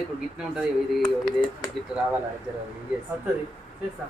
ఇప్పుడు గిట్నే ఉంటుంది ఇది ఇది గిట్ల రావాలి వస్తుంది చేస్తా